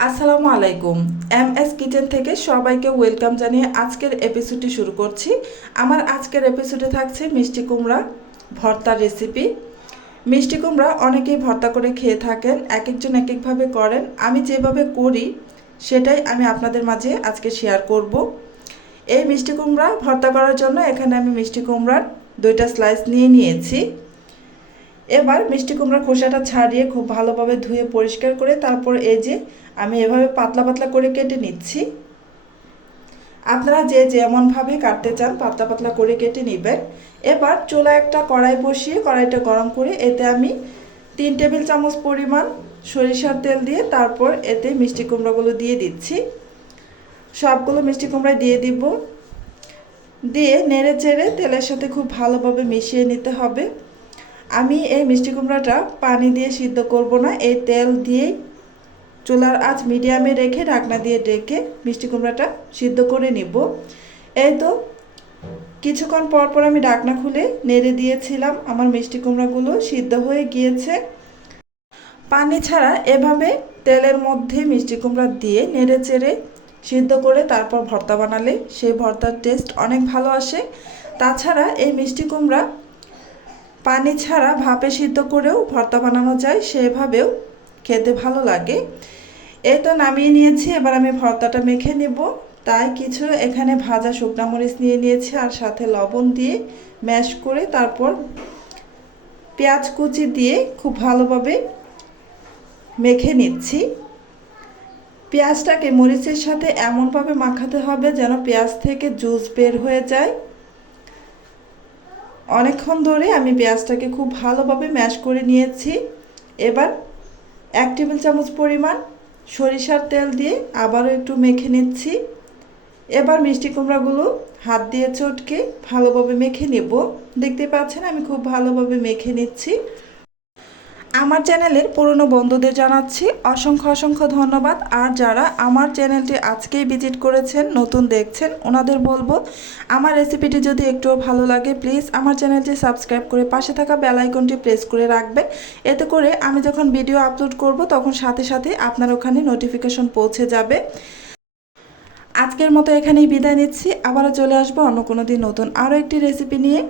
আসসালামু আলাইকুম। MS kitchen থেকে সবাইকে ওয়েলকাম জানিয়ে আজকের এপিসোডটি শুরু করছি। আমার আজকের এপিসোডে থাকছে মিষ্টি কুমড়া ভর্তার রেসিপি। মিষ্টি কুমড়া অনেকেই ভর্তা করে খেয়ে থাকেন, এক একজন এক একভাবে করেন। আমি যেভাবে করি সেটাই আমি আপনাদের মাঝে আজকে শেয়ার করব। এই মিষ্টি কুমড়া ভর্তা করার জন্য এখানে আমি মিষ্টি কুমড়ার 2টা স্লাইস নিয়ে নিয়েছি। এবার মিষ্টি কুমড়ার খোসাটা ছাড়িয়ে খুব ভালোভাবে ধুয়ে পরিষ্কার করে তারপর এই যে আমি এভাবে পাতলা পাতলা করে কেটে নিচ্ছি। আপনারা যে যেমনভাবে কাটতে চান পাতলা পাতলা করে কেটে নেবেন। এবার চুলায় একটা কড়াই বসিয়ে কড়াইটা গরম করে এতে আমি 3 টেবিল চামচ পরিমাণ সরিষার তেল দিয়ে তারপর এতে মিষ্টি কুমড়াগুলো দিয়ে দিচ্ছি। সবগুলো মিষ্টি কুমড়ায় দিয়ে দিব, দিয়ে নেড়ে চেড়ে তেলের সাথে খুব ভালোভাবে মিশিয়ে নিতে হবে। আমি এই মিষ্টি কুমড়াটা পানি দিয়ে সিদ্ধ করব না, এই তেল দিয়েই চুলার আঁচ মিডিয়ামে রেখে ঢাকনা দিয়ে ঢেকে মিষ্টি কুমড়াটা সিদ্ধ করে নিব। এই তো কিছুক্ষণ পর পর আমি ঢাকনা খুলে নেড়ে দিয়েছিলাম, আমার মিষ্টি কুমড়াগুলো সিদ্ধ হয়ে গিয়েছে। পানি ছাড়া এভাবে তেলের মধ্যে মিষ্টি কুমড়া দিয়ে নেড়ে চেড়ে সিদ্ধ করে তারপর ভর্তা বানালে সেই ভর্তার টেস্ট অনেক ভালো আসে। তাছাড়া এই মিষ্টি কুমড়া পানি ছাড়া ভাপে সিদ্ধ করেও ভর্তা বানানো যায়, সেভাবেও খেতে ভালো লাগে। এই তো নামিয়ে নিয়েছি, এবার আমি ভর্তাটা মেখে নেব। তাই কিছু এখানে ভাজা শুকনা মরিচ নিয়ে নিয়েছি আর সাথে লবণ দিয়ে ম্যাশ করে তারপর পেঁয়াজ কুচি দিয়ে খুব ভালোভাবে মেখে নিচ্ছি। পেঁয়াজটাকে মরিচের সাথে এমনভাবে মাখাতে হবে যেন পেঁয়াজ থেকে জুস বের হয়ে যায়। অনেকক্ষণ ধরে আমি পেঁয়াজটাকে খুব ভালোভাবে ম্যাশ করে নিয়েছি। এবার 1 টেবিল চামচ পরিমাণ সরিষার তেল দিয়ে আবারও একটু মেখে নিচ্ছি। এবার মিষ্টি কুমড়াগুলো হাত দিয়ে চটকে ভালোভাবে মেখে নেব। দেখতে পাচ্ছেন আমি খুব ভালোভাবে মেখে নিচ্ছি। আমার চ্যানেলের পুরনো বন্ধুদের জানাচ্ছি অসংখ্য অসংখ্য ধন্যবাদ। আর যারা আমার চ্যানেলটি আজকেই ভিজিট করেছেন, নতুন দেখছেন, ওনাদের বলবো আমার রেসিপিটি যদি একটুও ভালো লাগে প্লিজ আমার চ্যানেলটি সাবস্ক্রাইব করে পাশে থাকা বেল আইকনটি প্রেস করে রাখবেন। এতে করে আমি যখন ভিডিও আপলোড করব তখন সাথে সাথে আপনার ওখানে নোটিফিকেশন পৌঁছে যাবে। আজকের মতো এখানেই বিদায় নিচ্ছি, আবারও চলে আসবো অন্য কোনো দিন নতুন আরও একটি রেসিপি নিয়ে।